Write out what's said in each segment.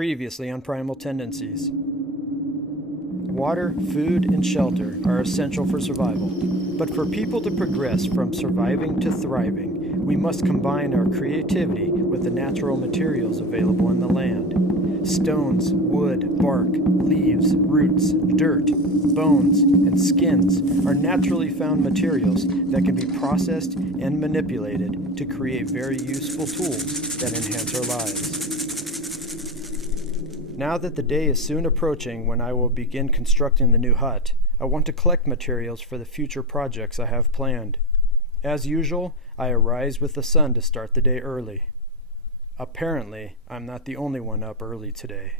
Previously on Primal Tendencies. Water, food, and shelter are essential for survival. But for people to progress from surviving to thriving, we must combine our creativity with the natural materials available in the land. Stones, wood, bark, leaves, roots, dirt, bones, and skins are naturally found materials that can be processed and manipulated to create very useful tools that enhance our lives. Now that the day is soon approaching when I will begin constructing the new hut, I want to collect materials for the future projects I have planned. As usual, I arise with the sun to start the day early. Apparently, I'm not the only one up early today.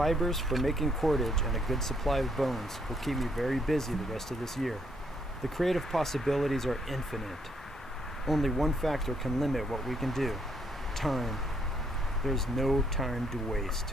Fibers for making cordage and a good supply of bones will keep me very busy the rest of this year. The creative possibilities are infinite. Only one factor can limit what we can do: time. There's no time to waste.